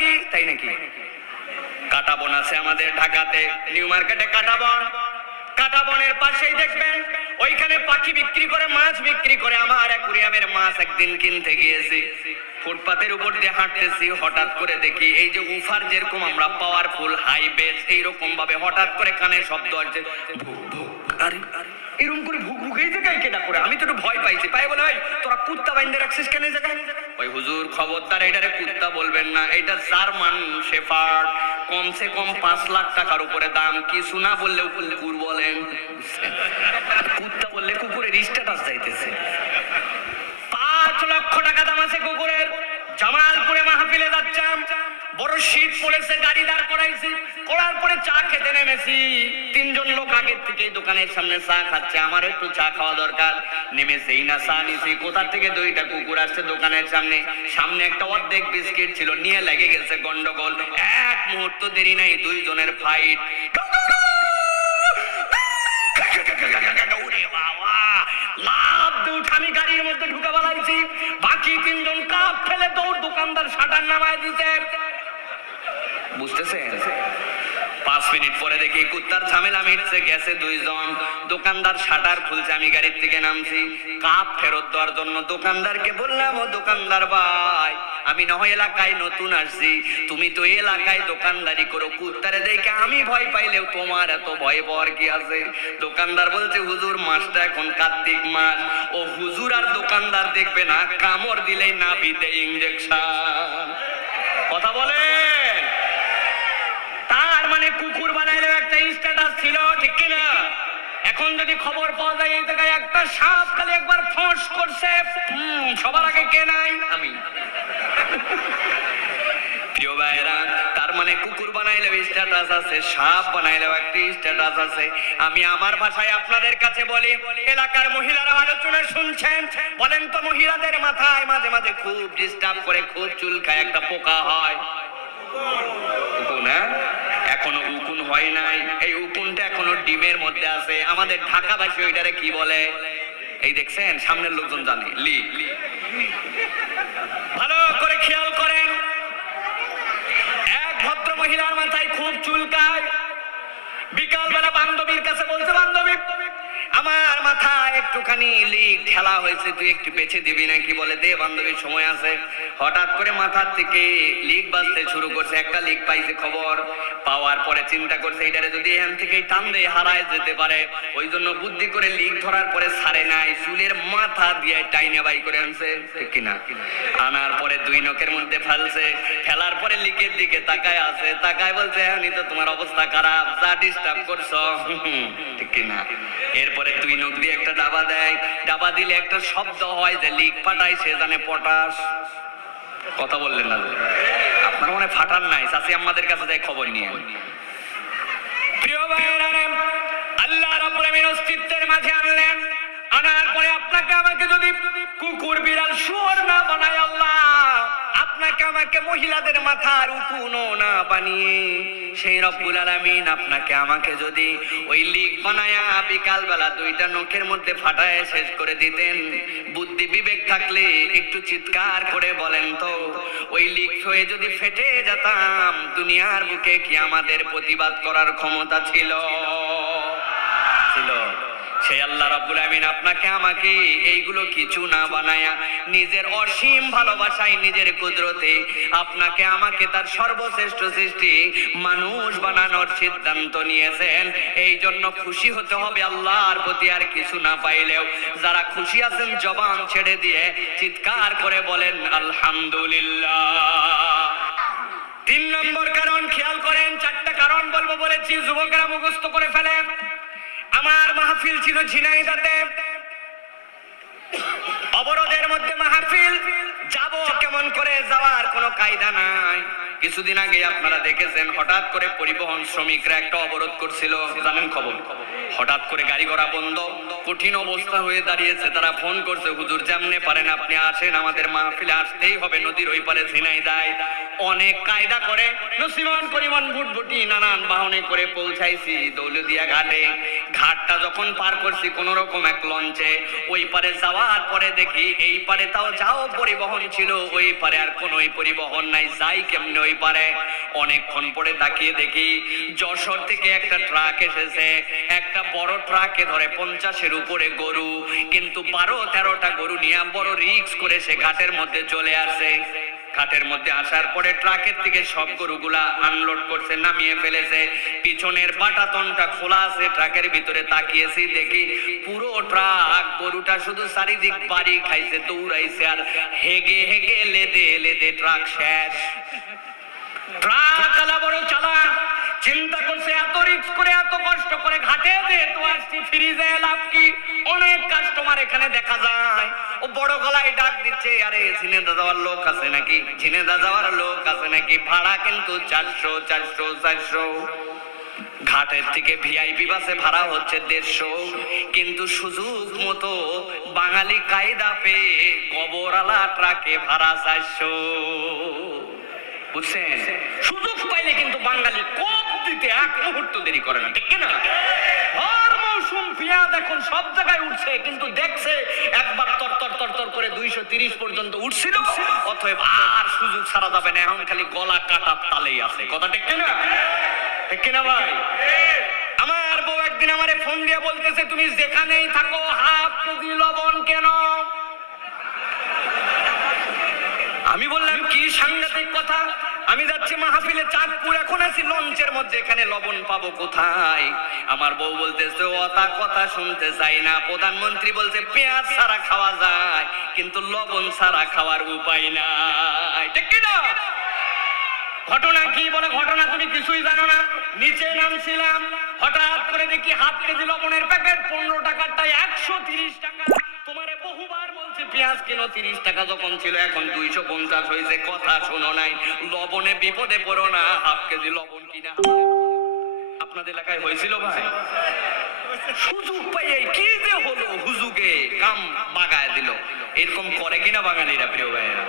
কি? তাই নাকি? কাটাবন আছে আমাদের ঢাকাতে। নিউ মার্কেটে কাটাবন। কাটাবনের পাশেই দেখবেন, ওইখানে পাখি বিক্রি করে, মাছ বিক্রি করে। আমার অ্যাকুরিয়ামের মাছ একদিন কিনতে গিয়েছি। ফুটপাতের উপর দিয়ে হাঁটতেছি, হঠাৎ করে দেখি এই যে উফার যেরকম আমরা পাওয়ারফুল হাই বেস এইরকম ভাবে হঠাৎ করে কানে শব্দ আসছে। এরকম করে ভুক ভুক এই জায়গায় কেনা করে? আমি তো একটু ভয় পাইছি। পাই বলে ভাই তোরা কুত্তা বাইন্দে রাখছিস কেন জায়গায়? ওই হুজুর খবরদার এটারে কুত্তা বলবেন না এটা জার্মান শেফার্ড। কমসে কম পাঁচ লাখ টাকার উপরে দাম, কিছু না বললেও কুকুর বলেন। কুত্তা বললে কুকুরের স্ট্যাটাস যাইতেছে পাঁচ লক্ষ টাকা দাম আছে কুকুরের জামালপুরে মাহফিলে যাচ্ছাম বড় শীত পড়েছে, গাড়ি দাঁড় করাইছি। করার পরে চা খেতে নেমেছি। তিনজন লোক আগের থেকে দোকানের সামনে চা খাচ্ছে। আমার একটু চা খাওয়া দরকার। নেমেছেই না, চা নিছি। কোথা থেকে দুইটা কুকুর আসছে দোকানের সামনে? সামনে একটা অর্ধেক বিস্কিট ছিল, নিয়ে লেগে গেছে গন্ডগোল। এক মুহূর্ত দেরি নাই, দুইজনের ফাইট আমি গাড়ির মধ্যে ঢুকে বেলাইছি বাকি তিনজন কাপ ফেলে দৌড় দোকানদার সাটার নামায় দিতে বুঝতেছেন? পাঁচ মিনিট পরে দেখি কুত্তার ঝামেলা মিটছে গেছে দুইজন। দোকানদার শাটার খুলছে, আমি গাড়ির থেকে নামছি। কাপ ফেরত দেওয়ার জন্য দোকানদারকে বললাম, ও দোকানদার ভাই, আমি নহয় এলাকায় নতুন আসছি। তুমি তো এলাকায় দোকানদারি করো, কুত্তারে দেখে আমি ভয় পাইলেও তোমার এত ভয় পাওয়ার কি আছে? দোকানদার বলছে, হুজুর মাসটা এখন কার্তিক মাস। ও হুজুর আর দোকানদার দেখবে না, কামড় দিলেই নাভিতে ইঞ্জেকশন কথা বলেন তার মানে কুকুর বানাইলেও একটা স্ট্যাটাস ছিল ঠিক কিনা এখন যদি খবর পাওয়া যায়, এই জায়গায় একটা সাপ খালি একবার ফস করছে। সবার আগে কে নাই? আমি। প্রিয় ভাইরা তার মানে কুকুর বানাইলেও স্ট্যাটাস আছে, সাপ বানাইলেও একটি স্ট্যাটাস আছে। আমি আমার ভাষায় আপনাদের কাছে বলি, এলাকার মহিলারা আলোচনা শুনছেন। বলেন তো মহিলাদের মাথায় মাঝে মাঝে খুব ডিস্টার্ব করে, খুব চুলকায়, একটা পোকা হয়। উকুন হয় নাই। এই উকুনটা এখনও ডিমের মধ্যে আছে। আমাদের ঢাকাবাসী ওইটারে কি বলে? এই দেখছেন, সামনের লোকজন জানে লি ভালো করে খেয়াল করেন। এক ভদ্র মহিলার মাথায় খুব চুলকায়। বিকালবেলা বান্ধবীর কাছে বলছে, বান্ধবী আমার মাথা একটুখানি লিক ঠেলা হয়েছে, তুই একটু বেছে দিবি নাকি বলে? দে বান্ধবীর সময় আছে। হঠাৎ করে মাথার থেকে লিক বাজতে শুরু করছে, একটা লিক পাইছে খবর। পাওয়ার পরে চিন্তা করছে এটারে যদি এখান থেকে টান দিয়ে, হারায় যেতে পারে। ওই জন্য বুদ্ধি করে লিক ধরার পরে ছাড়ে নাই, চুলের মাথা দিয়ে টাইনে বাই করে আনছে। কিনা? আনার পরে দুই নখের মধ্যে ফেলছে। ফেলার পরে লিকের দিকে তাকায় আছে, তাকায় বলছে এখনই তো তোমার অবস্থা খারাপ, যা ডিস্টার্ব করছ। ঠিক কিনা? এরপরে দুই নখ দিয়ে একটা ডাবা দেয়। ডাবা দিলে একটা শব্দ হয় যে লিক ফাটায় সে জানে পটাশ। কথা বললেন না আপনার মনে ফাটার নাই? চাষি আমাদের কাছে যাই খবর নিয়ে প্রিয় আল্লাহ রাব্বুল আমিন অস্তিত্বের মাঝে আনলেন। আনার পরে আপনাকে আমাকে যদি কুকুর বিড়াল শুয়োর না বানায় আপনাকে মহিলাদের মাথার উকুনও না বানিয়ে, সেই রব্বুল আলামিন আপনাকে আমাকে যদি ওই লিক বানায়া বিকাল বেলা দুইটা নখের মধ্যে ফাটায় শেষ করে দিতেন। বুদ্ধি বিবেক থাকলে একটু চিৎকার করে বলেন তো, ওই লিক হয়ে যদি ফেটে যেতাম, দুনিয়ার বুকে কি আমাদের প্রতিবাদ করার ক্ষমতা ছিল? সেই আল্লাহ রাব্বুল আমিন আপনাকে, আমাকে এইগুলো কিছু না বানায়া নিজের অসীম ভালোবাসায়, নিজের কুদরতে আপনাকে, আমাকে তার সর্বশ্রেষ্ঠ সৃষ্টি মানুষ বানানোর সিদ্ধান্ত নিয়েছেন। এই জন্য খুশি হতে হবে আল্লাহর প্রতি আর কিছু না পাইলেও। যারা খুশি আছেন, জবান ছেড়ে দিয়ে চিৎকার করে বলেন, আলহামদুলিল্লাহ। তিন নম্বর কারণ, খেয়াল করেন, চারটা কারণ বলব বলেছি। যুবকরা মুখস্থ করে ফেলেন। আমার মাহফিল ছিল ঝিনাইদাতে অবরোধের মধ্যে মাহফিল, যাব কেমন করে যাওয়ার কোনো কায়দা নাই। কিছুদিন আগে আপনারা দেখেছেন, হঠাৎ করে পরিবহন শ্রমিকরা একটা অবরোধ করছিল। জানেন খবর? হঠাৎ করে গাড়ি ঘোড়া বন্ধ, কঠিন অবস্থা হয়ে দাঁড়িয়েছে। তারা ফোন করছে, হুজুর, যেমনে পারেন আপনি আসেন। আমাদের মাহফিলে আসতেই হবে নদীর ওই পারে ঝিনাই দেয় অনেক কায়দা করে। নসিমান পরিমাণ ভুটভুটি নানান বাহনে করে পৌঁছাইছি দৌলদিয়া ঘাটে। ঘাটটা যখন পার করছি কোন রকম এক লঞ্চে, ওই পারে যাওয়ার পরে দেখি এই পারে তাও যাও পরিবহন ছিল, ওই পারে আর কোন পরিবহন নাই, যাই কেমনে ওই পারে। অনেকক্ষণ পরে তাকিয়ে দেখি যশোর থেকে একটা ট্রাক এসেছে। একটা বড় ট্রাকে ধরে পঞ্চাশের উপরে গরু, কিন্তু বারো তেরোটা গরু নিয়ে বড় রিক্স করে সে ঘাটের মধ্যে চলে আসে। ঘাটের মধ্যে আসার পরে ট্রাকের থেকে সব গরুগুলা আনলোড করছে, নামিয়ে ফেলেছে। পিছনের বাটাতনটা খোলা আছে, ট্রাকের ভিতরে তাকিয়েছি, দেখি পুরো ট্রাক গরুটা শুধু চারিদিক বাড়ি খাইছে, দৌড়াইছে আর হেগে হেগে লেদে লেদে ট্রাক শেষ। ট্রাক বড় চালা চিন্তা করছে, এত রিক্স করে, এত কষ্ট করে ঘাটে যেহেতু আসছি ফ্রিজে লাভ কি? অনেক কাস্টমার এখানে দেখা যায়। ও বড় গলায় ডাক দিচ্ছে, আরে ঝিনেদা যাওয়ার লোক আছে নাকি? ঝিনেদা যাওয়ার লোক আছে নাকি? ভাড়া কিন্তু চারশো চারশো চারশো। ঘাটের থেকে ভিআইপি বাসে ভাড়া হচ্ছে দেড়শো। কিন্তু সুযোগ মতো বাঙালি কায়দা পেয়ে কবরালা ট্রাকে ভাড়া চারশো। বুঝছেন? সুযোগ পাইলে কিন্তু বাঙালি কোপ দিতে এক মুহূর্ত দেরি করে না, ঠিক মৌসুম পেঁয়াজ এখন সব জায়গায় উঠছে, কিন্তু দেখছে একবার তর তর তর তর করে দুইশো তিরিশ পর্যন্ত উঠছিল, অতএব আর সুযোগ ছাড়া যাবে না, এখন খালি গলা তালেই আছে। কথা ঠিক ঠিক কিনা ভাই? আমার বউ একদিন আমারে ফোন দিয়ে বলতেছে, তুমি যেখানেই থাকো হাফ কেজি লবণ কেন? আমি বললাম, কি সাংঘাতিক কথা? আমি যাচ্ছি মাহফিলে চাঁদপুর, এখন আছি লঞ্চের মধ্যে, এখানে লবণ পাবো কোথায়? আমার বউ বলতেছে, অতা কথা শুনতে চাই না। প্রধানমন্ত্রী বলছে, পেঁয়াজ ছাড়া খাওয়া যায়, কিন্তু লবণ ছাড়া খাওয়ার উপায় নাই। না? ঘটনা কি বলে? ঘটনা তুমি কিছুই জানো না। নিচে নামছিলাম, হঠাৎ করে দেখি হাফ কেজি লবণের প্যাকেট, পনেরো টাকারটা একশো তিরিশ টাকা। পেঁয়াজ কিলো তিরিশ টাকা যখন ছিল, এখন দুইশো পঞ্চাশ হয়েছে। কথা শোনো নাই, লবণে বিপদে পড়ো না, হাফ কেজি লবণ কিনা আপনাদের এলাকায় হয়েছিল ভাই? সুযোগ পাইয়ে কি যে হলো হুজুগে, কাম বাগায় দিল। এরকম করে কিনা বাঙালিরা, প্রিয় ভাইয়েরা?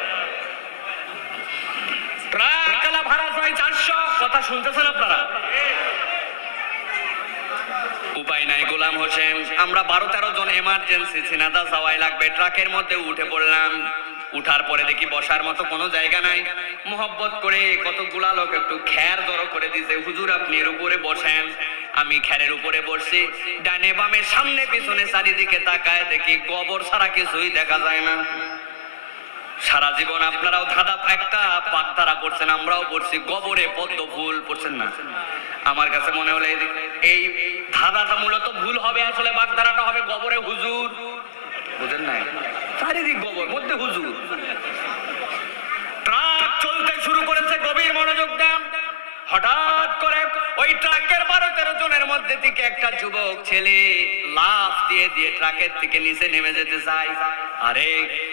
কালা ভাড়া প্রায় চারশো, কথা শুনতেছেন আপনারা? উপায় নাই, গোলাম হোসেন। আমরা বারো তেরো জন এমার্জেন্সি সিনাদা যাওয়াই লাগবে। ট্রাকের মধ্যে উঠে পড়লাম। উঠার পরে দেখি বসার মতো কোনো জায়গা নাই। মোহব্বত করে কতগুলা লোক একটু খ্যার জড়ো করে দিছে। হুজুর, আপনি এর উপরে বসেন। আমি খ্যারের উপরে বসছি। ডানে বামে, সামনে, পিছনে, চারিদিকে তাকায় দেখি গোবর ছাড়া কিছুই দেখা যায় না। সারা জীবন আপনারাও ধাঁধা একটা পাকতারা পড়ছেন, আমরাও পড়ছি। গবরে পদ্ম ফুল পড়ছেন না। আমার কাছে মনে হলো এই- ধাঁধাটা মূলত ভুল হবে, আসলে বাগধারাটা হবে গবরে হুজুর। বুঝেন না চারিদিক গবর, মধ্যে হুজুর। ট্রাক চলতে শুরু করেছে গভীর মনোযোগ দেন। হঠাৎ করে ওই ট্রাকের বারো তেরো জনের মধ্যে থেকে একটা যুবক ছেলে লাফ দিয়ে দিয়ে ট্রাকের থেকে নিচে নেমে যেতে চায়। আরে,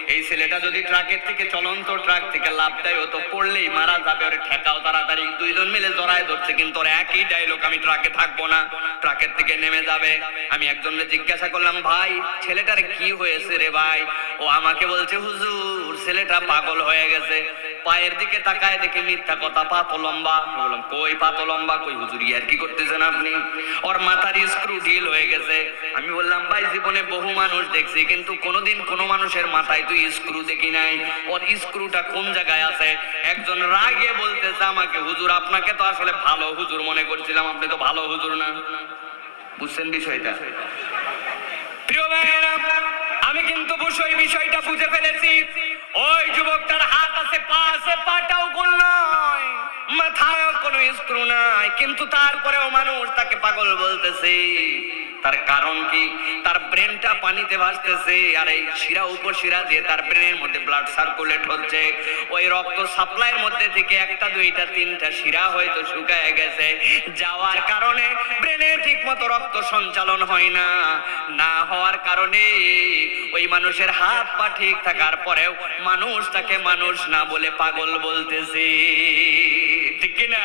এই ছেলেটা যদি ট্রাকের থেকে চলন্ত ট্রাক থেকে লাভ দেয়, ও তো পড়লেই মারা যাবে। ওরে ঠেকাও তাড়াতাড়ি। দুইজন মিলে জড়ায় ধরছে, কিন্তু ওর একই ডায়লগ আমি ট্রাকে থাকব না। ট্রাকের থেকে নেমে যাবে। আমি একজনকে জিজ্ঞাসা করলাম, ভাই, ছেলেটার কি হয়েছে রে ভাই? ও আমাকে বলছে, হুজুর, ছেলেটা পাগল হয়ে গেছে। পায়ের দিকে তাকায়, দেখি মিথ্যা কথা পাতো লম্বা। বললাম, কই পাতো লম্বা? কই হুজুর, ইয়ার কি করতেছেন আপনি? ওর মাথার স্ক্রু ঢিল হয়ে গেছে। আমি বললাম, ভাই, জীবনে বহু মানুষ দেখছি, কিন্তু কোনোদিন কোনো মানুষের মাথায় তুই স্ক্রু দেখি নাই। ওর স্ক্রুটা কোন জায়গায় আছে? একজন রাগে বলতেছে আমাকে, হুজুর, আপনাকে তো আসলে ভালো হুজুর মনে করছিলাম, আপনি তো ভালো হুজুর না। বুঝছেন বিষয়টা? প্রিয় ভাইয়েরা, আমি কিন্তু অবশ্যই বিষয়টা বুঝে ফেলেছি। ওই যুবকটার হাত আছে পা পাটাও গোল নয় মাথায় কোনো স্ক্রু নাই, কিন্তু তারপরেও মানুষ তাকে পাগল বলতেছে। তার কারণ কি? তার ব্রেনটা পানিতে ভাসতেছে আর এই শিরা উপশিরা দিয়ে তার ব্রেনের মধ্যে ব্লাড সার্কুলেট হচ্ছে। ওই রক্ত সাপ্লাইয়ের মধ্যে থেকে একটা, দুইটা, তিনটা শিরা হয়তো শুকায় গেছে। যাওয়ার কারণে ব্রেনে ঠিক মতো রক্ত সঞ্চালন হয় না। না হওয়ার কারণে ওই মানুষের হাত পা ঠিক থাকার পরেও মানুষ তাকে মানুষ না বলে পাগল বলতেছে। ঠিক কিনা?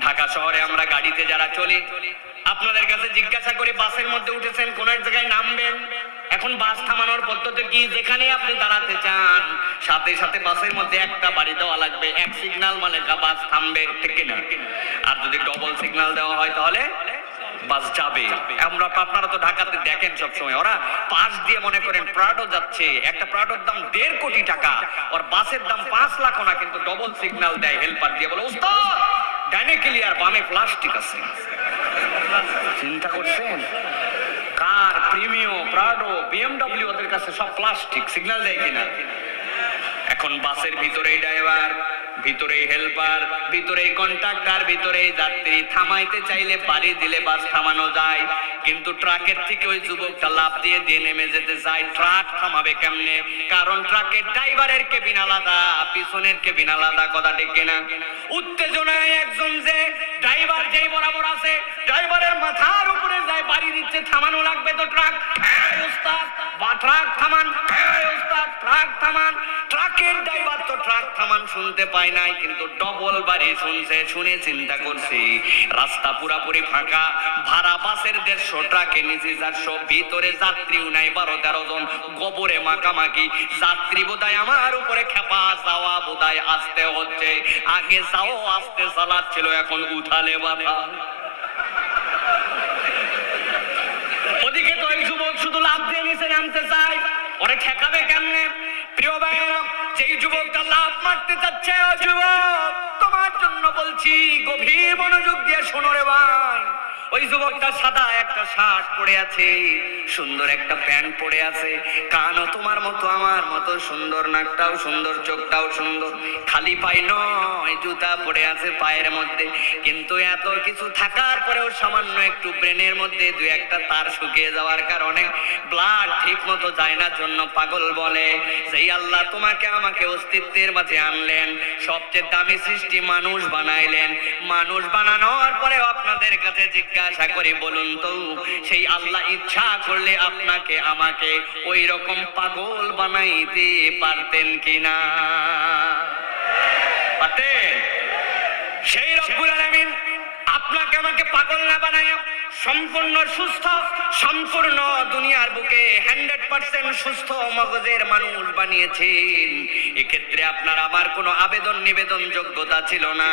ঢাকা শহরে আমরা গাড়িতে যারা চলি আপনাদের কাছে জিজ্ঞাসা করে বাসের মধ্যে উঠেছেন, কোন এক জায়গায় নামবেন? এখন বাস থামানোর পদ্ধতি কি? যেখানে আপনি দাঁড়াতে চান, সাথে সাথে বাসের মধ্যে একটা বাড়ি দেওয়া লাগবে। এক সিগন্যাল মানে বাস থামবে, ঠিক কিনা? আর যদি ডবল সিগন্যাল দেওয়া হয় তাহলে বাস যাবে। আমরা আপনারা তো ঢাকাতে দেখেন সব সময় ওরা পাশ দিয়ে মনে করেন প্রাডো যাচ্ছে। একটা প্রাডোর দাম দেড় কোটি টাকা, ওর বাসের দাম পাঁচ লাখ না কিন্তু ডবল সিগন্যাল দেয় হেল্পার দিয়ে বলে ডানে ক্লিয়ার বামে প্লাস্টিক আছে। কার প্রিমিও, প্রাডো, বিএমডব্লিউ ওদের কাছে সব প্লাস্টিক, সিগন্যাল দেয় কিনা? এখন বাসের ভিতরেই ড্রাইভার, ভিতরেই হেল্পার, ভিতরেই কন্ট্রাক্টর, ভিতরেই যাত্রী। থামাইতে চাইলে বাড়ি দিলে বাস থামানো যায়, কিন্তু ট্রাকের থেকে ওই যুবকটা লাভ দিয়ে দিয়ে নেমে যেতে চায় ট্রাক থামাবে কেমনে? কারণ ট্রাকের ড্রাইভারের কেবিন আলাদা, পিছনের কেবিন আলাদা কথা ঠিক কিনা উত্তেজনায় একজন যে যেই বরাবর আছে। ড্রাইভারের মাথার উপরে যায় বাড়ি দিচ্ছে থামানো লাগবে তো ট্রাক। বা ট্রাক থামান। ট্রাক থামান, ট্রাকের ড্রাইভার তো ট্রাক থামান শুনতে পায় নাই, কিন্তু ডবল বাড়ি শুনছে, শুনে চিন্তা করছে। রাস্তা পুরাপুরি ফাঁকা, ভাড়া বাসের দেড়শো ট্রাকে নিচে চারশো, ভিতরে যাত্রীও নাই, বারো তেরো জন, গোবরে মাখামাখি। যাত্রী বোধহয় আমার উপরে খেপা যাওয়া বোধহয় আসতে হচ্ছে। আগে যাও, আসতে চালাচ্ছিল, এখন উঠালে বাধা। ওদিকে তো এই যুবক শুধু লাভ দিয়ে নিচে নামতে চায়। ওরে ঠেকাবে কেমনে? প্রিয় ভাইয়েরা, যেই যুবকটা লাভ মারতে চাচ্ছে, ও যুবক, তোমার জন্য বলছি গভীর মনোযোগ দিয়ে শোনো রে ভাই। ওই যুবকটা সাদা একটা শার্ট পরে আছে, সুন্দর একটা প্যান্ট পরে আছে, কানও তোমার মতো, আমার মতো, সুন্দর নাকটাও সুন্দর, চোখটাও সুন্দর, খালি পাই নয়। জুতা পরে আছে পায়ের মধ্যে। কিন্তু এত কিছু থাকার পরেও সামান্য একটু ব্রেনের মধ্যে দুই একটা তার শুকিয়ে যাওয়ার কারণে ব্লাড ঠিক মতো যায় না, জন্য পাগল বলে। সেই আল্লাহ তোমাকে আমাকে অস্তিত্বের মাঝে আনলেন, সবচেয়ে দামি সৃষ্টি মানুষ বানাইলেন। মানুষ বানানোর পরেও আপনাদের কাছে জিজ্ঞাসা করি, বলুন তো, সেই আল্লাহ ইচ্ছা করলে আপনাকে আমাকে ওই রকম পাগল বানাইতে পারতেন কিনা? পারতেন সেই রব্বুল আলামিন আপনাকে আমাকে পাগল না বানায় সম্পূর্ণ সুস্থ, সম্পূর্ণ দুনিয়ার বুকে হান্ড্রেড পার্সেন্ট সুস্থ মগজের মানুষ বানিয়েছেন। এক্ষেত্রে আপনার আমার কোনো আবেদন নিবেদন যোগ্যতা ছিল না।